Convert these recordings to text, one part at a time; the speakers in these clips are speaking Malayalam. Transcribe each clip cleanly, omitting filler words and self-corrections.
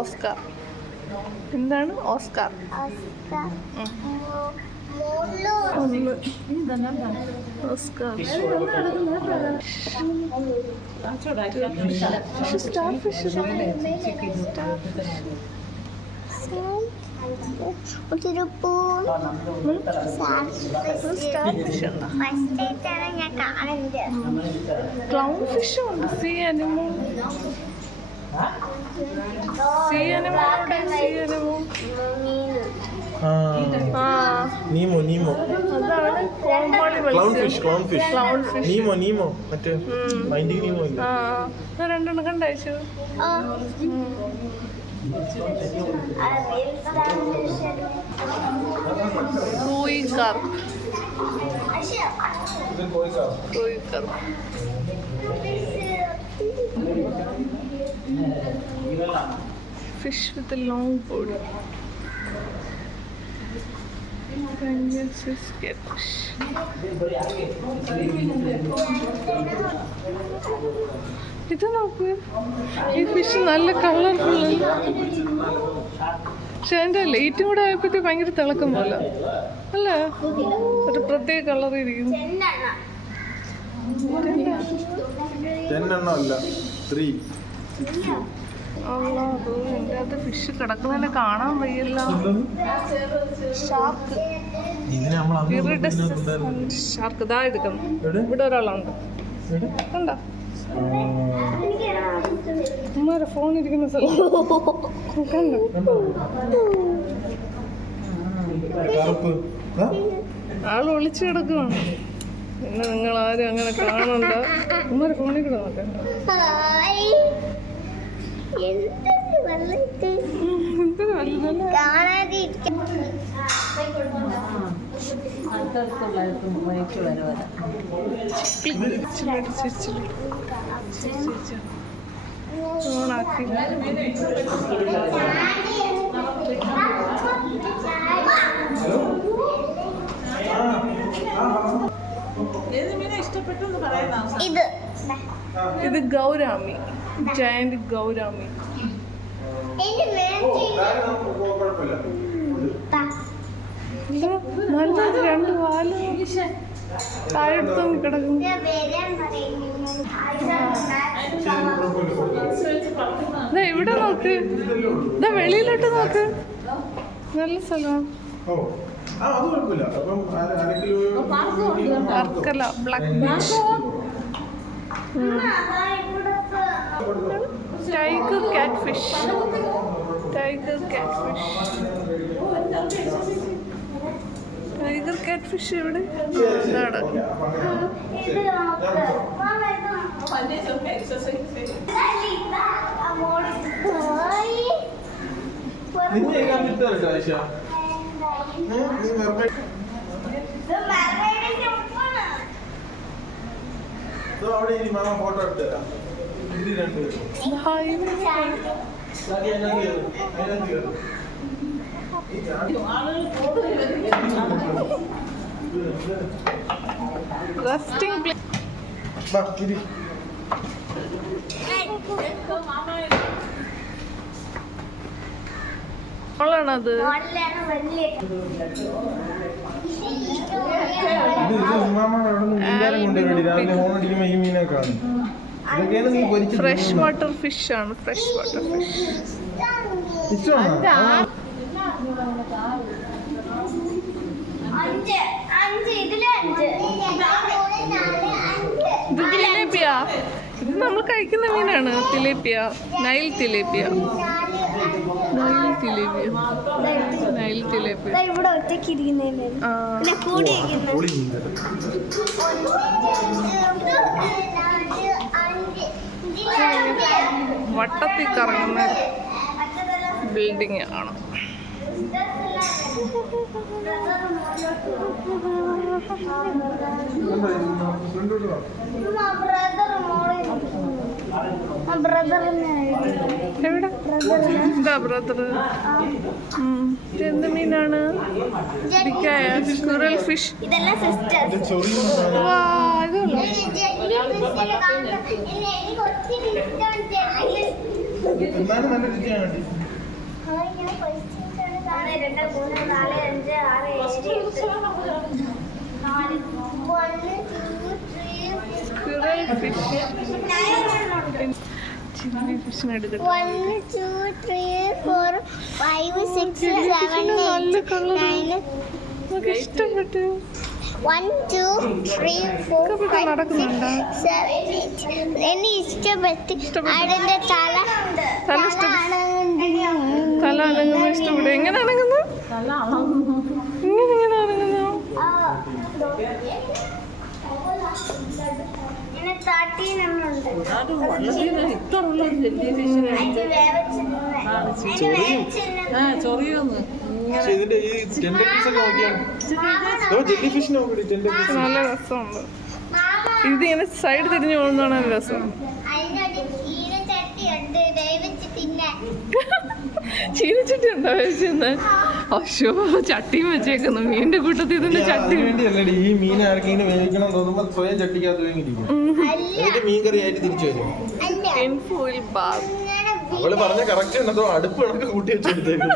ഓസ്കാർ. എന്താണ് oscar? Oscar star fish. Clown ഫിഷും ഉണ്ട്. See animal. നീമോ അതാണ് കോമാളി ക്ലൗൺ ഫിഷ് നീമോ മറ്റേ മൈൻഡിങ് നീമോ ഇല്ല. രണ്ടെണ്ണം കണ്ടയച്ചു. Fish with a long body. Catfish. ഇത് നോക്ക്, ഈ ഫിഷ് നല്ല കളർഫുൾ. പക്ഷെ അതിൻ്റെ ലൈറ്റും കൂടെ ആയപ്പോഴത്തേക്ക് ഭയങ്കര തിളക്കം പോലെ അല്ലേ? ഒരു പ്രത്യേക കളർ ഇരിക്കുന്നു. 10 അല്ല 3 എൻ്റെ അത് ഫിഷ് കിടക്കുന്നതന്നെ കാണാൻ വയ്യല്ലോ. ഷാർക്ക് ഇതാ എടുക്കുന്നു. ഇവിടെ ഒരാളുണ്ട് കണ്ടോ? അമ്മമാരെ ഫോൺ ഇരിക്കുന്ന സ്ഥലം കണ്ടോ? ആള് ഒളിച്ചു കിടക്കുവാണ്. പിന്നെ നിങ്ങൾ ആരും അങ്ങനെ കാണണ്ട. അമ്മമാരെ ഫോണിൽ കൂടെ നോക്കണ്ട. ഇത് ഗൗരാമി, ജയന്റ് ഗൗരാമി. നല്ലത് രണ്ട് വാല് താഴെടുത്ത് കിടക്കുന്നു. ഇവിടെ നോക്ക്, ഇതാ വെളിയിലോട്ട് നോക്ക്, നല്ല സ്ഥലമാണ്. Varkala black beach. Tiger catfish. Tiger catfish എവിടെ? ഫോട്ടോ എടുത്തരാം. Resting place. ണത് ഫ്രഷ് വാട്ടർ ഫിഷ് ആണ്. ഫ്രഷ് വാട്ടർ ഫിഷ് ഇത് തിലേപ്പിയ. ഇത് നമ്മൾ കഴിക്കുന്ന മീനാണ്. Tilapia, Nile tilapia. വട്ടത്തിൽ കറങ്ങുന്ന ബിൽഡിംഗ് ആണ്. എവിടെ എന്താ ബ്രദർ? എന്ത് മീനാണ്? Squirrel fish. നല്ല ചില്ലി ഫിഷിന് എടുക്കട്ടെ. 1 2 3 4 5 6 7 8 9 നമുക്ക് ഇഷ്ടപ്പെട്ടു. 1 2 3 4 5 6 7 8 എനിക്ക് ഇഷ്ടപ്പെട്ടു. അതിന്റെ തല തല അനങ്ങുന്ന ഇഷ്ടപ്പെട്ടു. എങ്ങനെ അനങ്ങുന്നു? ഇങ്ങനെ അനങ്ങുന്നു. പക്ഷെ ഇതിന്റെ ഈ ടെൻഡക്കിൾസ് ഒക്കെ നോക്കിയാൽ ജെല്ലി ഫിഷ് നോക്കി ടെൻഡക്കിൾസ് നല്ല രസമുണ്ട്. ഇത് ഇങ്ങനെ സൈഡ് തിരിഞ്ഞു പോകുന്നതാണ് രസം. ചീനച്ചട്ടി ഉണ്ടോ വെച്ചെന്ന്? അശോ, ചട്ടിയും വെച്ചേക്കുന്നു. മീനിന്റെ കൂട്ടത്തിൽ ഇതിന്റെ ചട്ടി വേണ്ടിയല്ലേ ഈ മീൻ ആർക്കെങ്കിലും വേവിക്കണം തോന്നുമ്പോ സ്വയം ചട്ടിക്കകത്ത് വേങ്ങിയിരിക്കും. എന്നിട്ട് മീൻ കറി ആയിട്ട് തിരിച്ചു വരും. അവള് പറഞ്ഞ കറക്റ്റ് ഉണ്ടോ? അടുപ്പ് കണക്ക് കൂട്ടി വെച്ചെടുത്തേക്കും.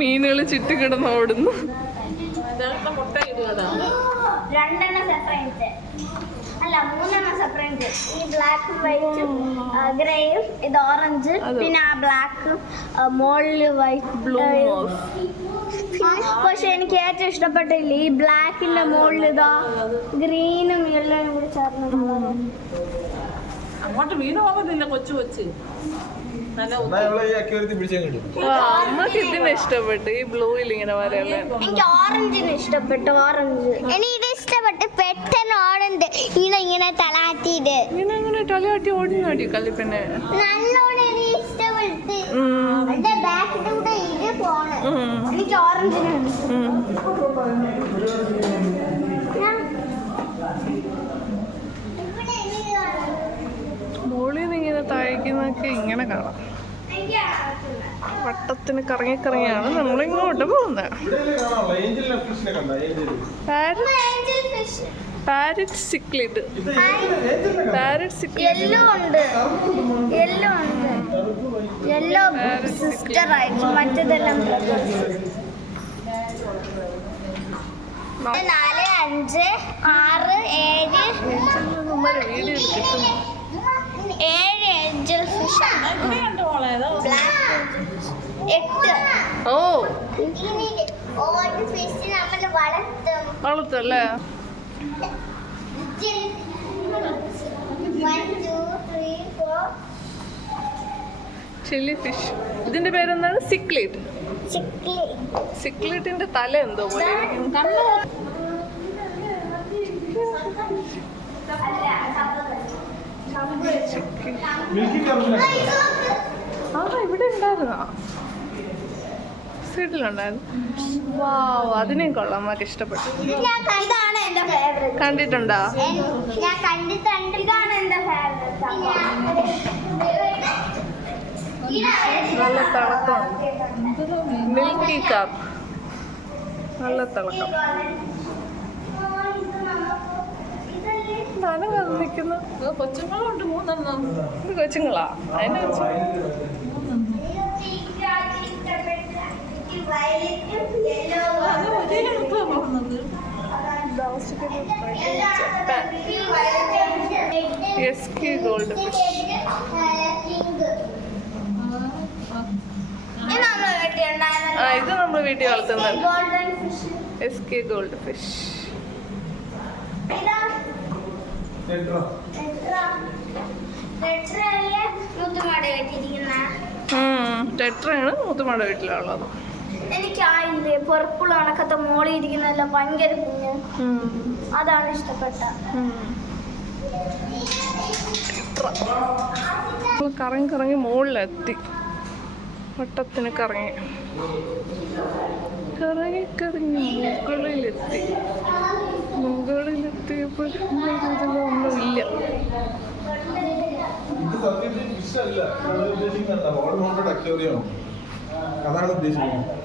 മീനുകള് ചുറ്റിക്കിടന്ന് ഓടുന്നു. രണ്ടെണ്ണം സെപ്പറേറ്റ് അല്ല 3 സെപ്പറേറ്റ്. ഈ ബ്ലാക്ക് വൈറ്റും ഗ്രേയും ഇത് ഓറഞ്ച്, പിന്നെ ആ ബ്ലാക്ക് മോളില് വൈറ്റ് ബ്ലൂ. പക്ഷെ എനിക്ക് ഏറ്റവും ഇഷ്ടപ്പെട്ടില്ല ഈ ബ്ലാക്കിന്റെ മുകളിൽ ഇതാ ഗ്രീനും യെല്ലോയും കൂടി ചേർന്ന്. അങ്ങോട്ട് വീണ് പോകുന്നില്ല കൊച്ചു കൊച്ച്. അമ്മക്ക് ഇതിനെ ഇഷ്ടപ്പെട്ടു. ഈ ബ്ലൂയിൽ ഇങ്ങനെ വരെയുള്ള എനിക്ക് ഓറഞ്ചിന് ഇഷ്ടപ്പെട്ടു. ഓറഞ്ച് എനിക്ക് ഇത് ഇഷ്ടപ്പെട്ടു. പെട്ടെന്ന് ഓടുന്നുണ്ട് ഇങ്ങനെ തലാട്ടിട്ട് ഇങ്ങനെ തലയാട്ടി ഓടുന്നാടി കല്ലിപ്പന്നെ. നല്ലോണം എനിക്ക് ഇഷ്ടപ്പെട്ടു. അതിന്റെ ബാക്കിന്റെ കൂടെ ഇത് പോണം. എനിക്ക് ഓറഞ്ചിനാണ് മോളിൽ നിന്ന് ഇങ്ങനെ താഴേക്കുന്നൊക്കെ ഇങ്ങനെ കാണാം. വട്ടത്തിന് കറങ്ങി കറങ്ങിയാണ് നമ്മളിങ്ങോട്ട് പോകുന്നത്. Parrot cichlid. Parrot cichlid yellow sister ആയിരിക്കും, മറ്റേതെല്ലാം 4 5 6 7 വീഡിയോ കിട്ടുന്നു. 7 ഏഞ്ചൽ ഫിഷ്. 8 ഓ ഓരോ ഫിഷ് നമ്മൾ വളർത്തല്ലേ? 1 2 3 4 ചില്ലി ഫിഷ്. ഇതിന്റെ പേരെന്താണ്? സിക്ലിഡ്. ചിക്കി. സിക്ലിഡിന്റെ തല എന്തോ പോലെ ഇരിക്കുന്നു. ഇവിടെ ഉണ്ടായിരുന്നോ? സൈഡിലുണ്ടായിരുന്നു. വാവ്, അതിനെയും കൊള്ളാം. അമ്മക്ക് ഇഷ്ടപ്പെട്ടു. ഇതാണ് എന്റെ ഫേവറേറ്റ്. കണ്ടിട്ടുണ്ടോ? ഞാൻ കണ്ടിട്ടുണ്ട്. ഇതാണ് എന്റെ ഫേവറേറ്റ്. നല്ല തിളക്കം. മിൽക്കി കാപ്പ്. നല്ല തിളക്കം. ധാനം നിൽക്കുന്നു. കൊച്ചുങ്ങളുണ്ട് 3 ഇത് കൊച്ചുങ്ങളാ? അതിനെ വെച്ച് SK ഗോൾഡ് ഫിഷ്. ഇത് നമ്മൾ വീട്ടിൽ വളർത്തുന്നത്. SK gold fish. ടെട്രയാണ് മുത്തുമാട വീട്ടിലുള്ളത്. എനിക്കായില്ലേ പർപ്പിൾ കണക്കത്തെ മോളി ഇരിക്കുന്നതല്ല ഭയങ്കര കുഞ്ഞ്, അതാണ് ഇഷ്ടപ്പെട്ട. കറങ്ങി കറങ്ങി മുകളിലെത്തി. വട്ടത്തിന് കറങ്ങി കറങ്ങി കറങ്ങി മുകളിലെത്തിയപ്പോൾ ഒന്നുമില്ല. അതാണ് ഉദ്ദേശിക്കുന്നത്.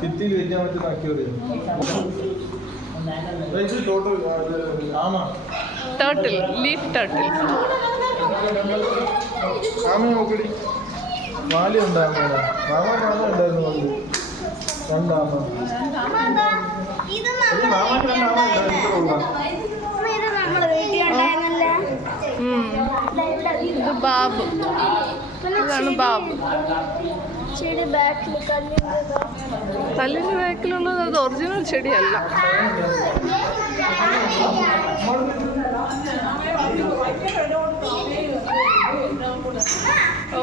ഭിത്തിയിൽ വെക്കാൻ പറ്റുന്ന അക്വേറിയം. Turtle, leaf turtle. ആമയെ നോക്കടി. വാലി ഉണ്ടായിരുന്നു. മാമ കാണുന്നുണ്ടായിരുന്നു കൊണ്ട്. രണ്ടാമ. ഇത് മാമക്ക് രണ്ടാമ ഉണ്ടായിരുന്നു. ഇത് നമ്മളെ വീട്ടിൽ ഉണ്ടായിരുന്നല്ലേ. ഇത് ബാബു. ഇതാണ് ബാബു. ചെടി ബാക്കിൽ കല്ലിന്റെ ബാക്കിലുള്ളത് അത് ഒറിജിനൽ ചെടിയല്ല. ഓ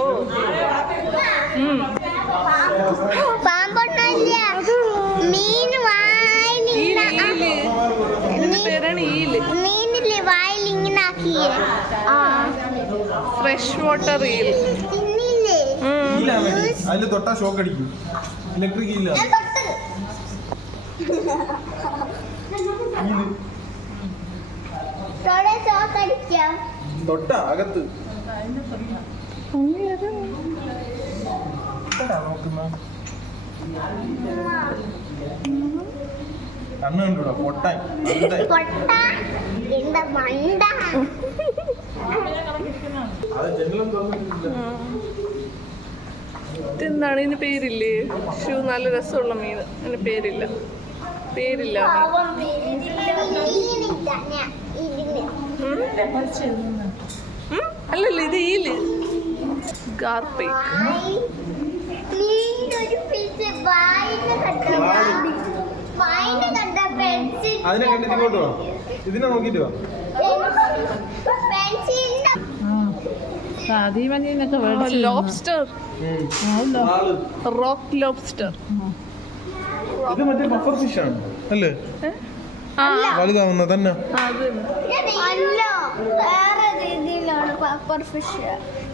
പാമ്പൊന്നല്ല, മീൻ ഇതിന്റെ പേരാണ് ഈല്. മീനില്ലേ വായിൽ ഇങ്ങനെ ആക്കിയേ. Fresh water eel. തിന്നില്ലേ? അതില് തൊട്ടാ ഷോക്ക് അടിക്കും. ഇലക്ട്രിക് ഇല്ല. ഞാൻ തൊട്ട്. തൊടെ ഷോക്ക് അടിക്കാം. തൊട്ടാ അകത്ത് കണ്ണ് കണ്ടൂടാ പൊട്ടാൻ. പൊട്ട എന്താ മണ്ട. അത് ജനലും തുറന്നിട്ടില്ല. ഇതെന്താണ് ഇതിന് പേരില്ലേ? ഷൂ നല്ല രസമുള്ള മീൻ. അതിന് പേരില്ല. പേരില്ല. പാവം മീനില്ല ഞാൻ ഇതിന്. അല്ലല്ല, ഇത് ഈല്. ഗാർപേക്ക്. മീനിന്റെ ഒരു പീസ് വായിന്ന് കണ്ട പെൻസിൽ. അതിനെ കണ്ടിട്ട് ഇങ്ങോട്ട് വാ. ഇതിനെ നോക്കിട്ട് വാ. പെൻസിലിന്റെ ലോബ്സ്റ്റർ. ആള്. Rock lobster. ഇത് മറ്റേ ബഫർ ഫിഷ് ആണ് അല്ലേ? ആ വലുതാവുന്ന തന്നെ. അത് അല്ല, വേറെ രീതിയിലാണ് പേപ്പർ ഫിഷ്.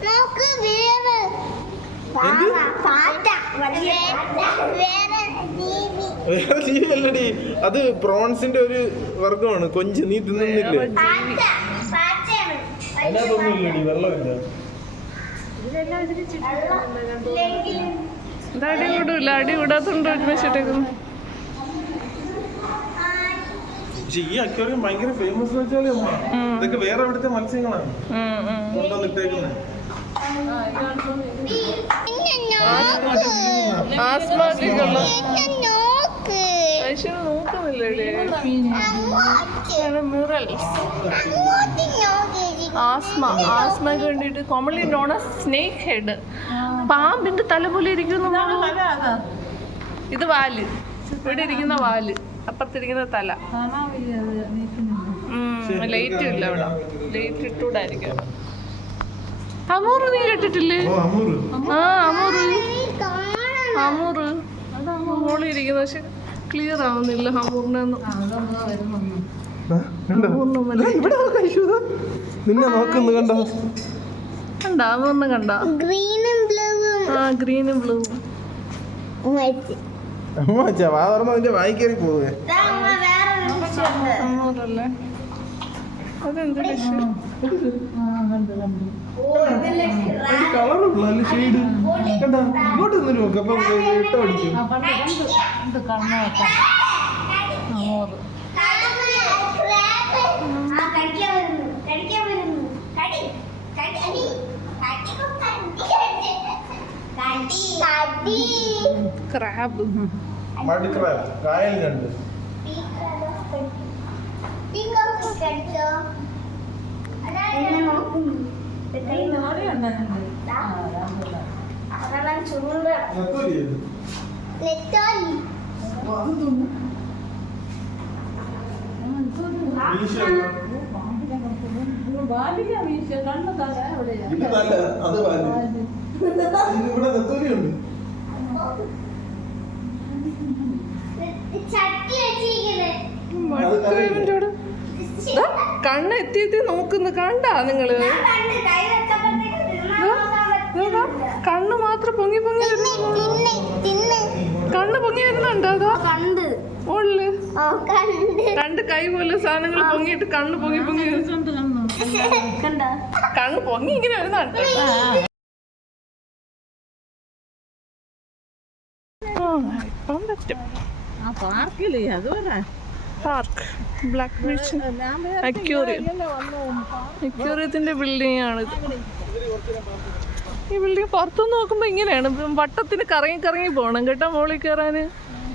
നോക്ക് വേറെ വേറെ ജീവിയല്ലടി, അത് പ്രോൺസിന്റെ ഒരു വർഗമാണ്. കൊഞ്ച് നീ തിന്നുന്നില്ലേ? അതിനകത്തൊന്നും ഇല്ലടി, വെള്ളമില്ല. ഇത് അടി വിടൂല. അടി വിടാത്തോണ്ട് ഒരുമിച്ചിട്ടേക്കുന്നു. പക്ഷെ ഈ അക്വേറിയം ഭയങ്കര ഫേമസ് വെച്ചാലേ അമ്മ, ഇതൊക്കെ വേറെ എവിടുത്തെ മത്സ്യങ്ങളാണ് കൊണ്ടുവന്നിട്ടേക്കുന്നത്. ആസ്മാക്കുള്ള ഐശ്വര്യ നോക്കുന്നില്ലേ? ആസ്മയ്ക്ക് വേണ്ടിയിട്ട് commonly known as snake head. പാമ്പിന്റെ തല പോലെ ഇരിക്കുന്നു. ഇത് വാല്. ഇവിടെ ഇരിക്കുന്ന വാല്, അപ്പുറത്തിരിക്കുന്ന തല. ലൈറ്റ് ഇല്ല അവിടെ. ലൈറ്റ് ഇട്ടൂടായിരിക്കും. അമൂറ് നീ കേട്ടിട്ടില്ലേ? ആ അമൂറ്. അമൂറ് മോളിരിക്കുന്നു. പക്ഷെ ക്ലിയർ ആവുന്നില്ല അമൂറിനൊന്നും. നിന്നെ നോക്കുന്നു കണ്ടോ? കണ്ട അമൂറിനെ കണ്ട? ഗ്രീനും ബ്ലൂവും. ആ ഗ്രീനും ബ്ലൂവും. അമ്മ വെച്ചാ വാ തുറന്ന് അതിന്റെ വായി കയറി പോവേ. അമൂറല്ലേ? അതെന്ത് ഫിഷ്? കളറുള്ള ഷെയ്ഡ് കണ്ടാ? ഇങ്ങോട്ട് നിന്ന് നോക്ക്. അപ്പൊ ഇട്ടോ അടിക്കും. ക്രാബ്. മഡ് ക്രാബ്, കായൽ ഞണ്ട്. ഇത് നല്ല അത് വാല്. ഇവിടെ നെത്തോലിയുണ്ട്. കണ്ണ് എത്തി നോക്കുന്നു. കണ്ടാ നിങ്ങള്? കണ്ണ് മാത്രം പൊങ്ങി പൊങ്ങി കണ്ണ് പൊങ്ങി വരുന്നുണ്ടോ? അതോ കണ്ട് ഉള്ളു കണ്ട് രണ്ട് കൈ പോലെ സാധനങ്ങൾ പൊങ്ങിയിട്ട് കണ്ണ് പൊങ്ങി പൊങ്ങി കണ്ട കണ്ണ് പൊങ്ങി ഇങ്ങനെ വരുന്നുണ്ട്. ഇപ്പം പറ്റും. പാർക്കില്ലേ അതുപോലെ പാർക്ക് ബ്ലാക്ക് ബീച്ച് അക്വേറിയം. അക്വേറിയത്തിന്റെ ബിൽഡിംഗ് ആണിത്. ഈ ബിൽഡിംഗ് പുറത്തുനിന്ന് നോക്കുമ്പോൾ ഇങ്ങനെയാണ് വട്ടത്തിന് കറങ്ങി കറങ്ങി പോകണം കേട്ടോ മുകളിൽ കയറാൻ.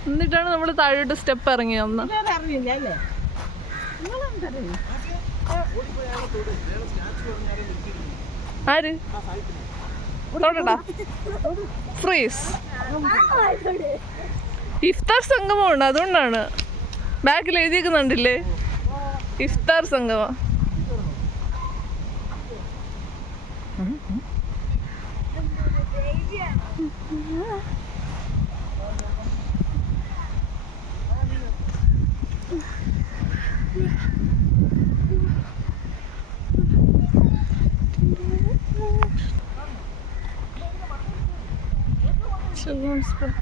എന്നിട്ടാണ് നമ്മൾ താഴോട്ട് സ്റ്റെപ്പ് ഇറങ്ങി വന്ന. അറിയില്ല അല്ലേ? നിങ്ങളെന്തറിയില്ല? ആര് തൊടടാ ഫ്രീസ്. ഇഫ്താർ സംഗമമുണ്ട്, അതുകൊണ്ടാണ് ബാക്കിൽ എഴുതിയേക്കുന്നുണ്ടില്ലേ ഇഫ്താർ സംഗമം. Children's book.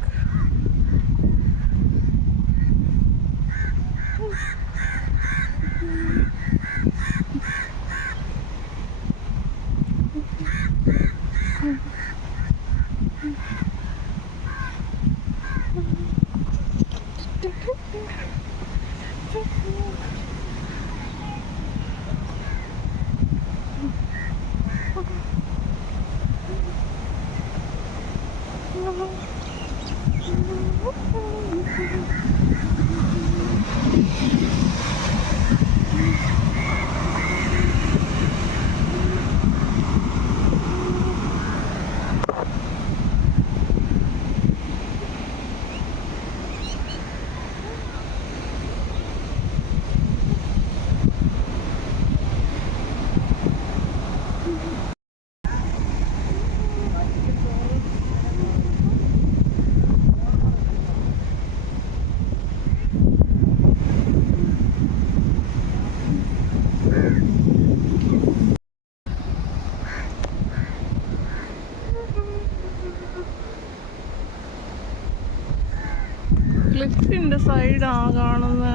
ക്ലിഫിന്റെ സൈഡാ കാണുന്നത്.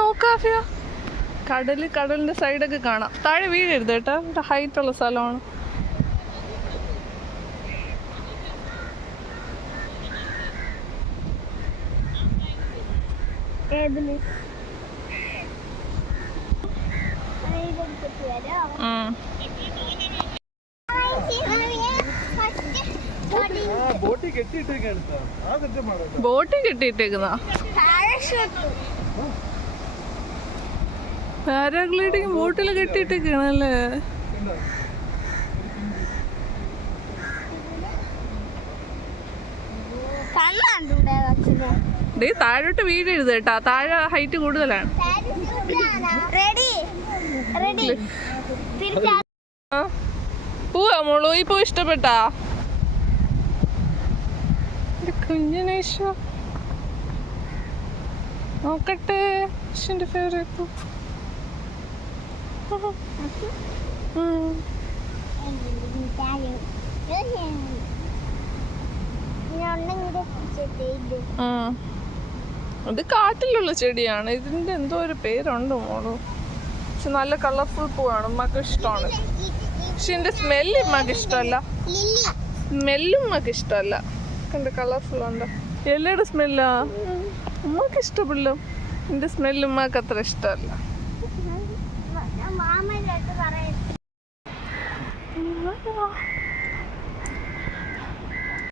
നോക്കാഫിയ കടലിന്റെ സൈഡൊക്കെ കാണാം. താഴെ വീഴരുത് കേട്ടോ, ഇവിടെ ഹൈറ്റ് ഉള്ള സ്ഥലമാണ്. ബോട്ട് കെട്ടിയിട്ടേക്കുന്ന പാരാഗ്ലൈഡിങ് ബോട്ടിൽ കെട്ടിയിട്ടേക്കാണല്ലേ. താഴോട്ട് വീഴരുത് കേട്ടാ, താഴെ ഹൈറ്റ് കൂടുതലാണ്. പോവാ മോളൂ, ഈ പൂ ഇഷ്ടപ്പെട്ടാ കുഞ്ഞനേശ? നോക്കട്ടെ എന്റെ ഫേവറേറ്റ് പൂ. ഇത് കാട്ടിലുള്ള ചെടിയാണ്. ഇതിന്റെ എന്തോ ഒരു പേരുണ്ട് മോളൂ. പക്ഷെ നല്ല കളർഫുൾ പൂവാണ്, ഉമ്മക്ക് ഇഷ്ടമാണ്. പക്ഷെ ഇതിന്റെ സ്മെല്ല് ഉമ്മക്ക് ഇഷ്ടമല്ല. സ്മെല്ലും ഉമ്മക്ക് ഇഷ്ടമല്ല. കണ്ട് കളർഫുൾ ഉണ്ട്. എല്ലയുടെ സ്മെല്ലാ ഉമ്മക്ക് ഇഷ്ടപ്പെടില്ല. ഇതിന്റെ സ്മെല്ല് ഉമ്മക്ക് അത്ര ഇഷ്ടമല്ല.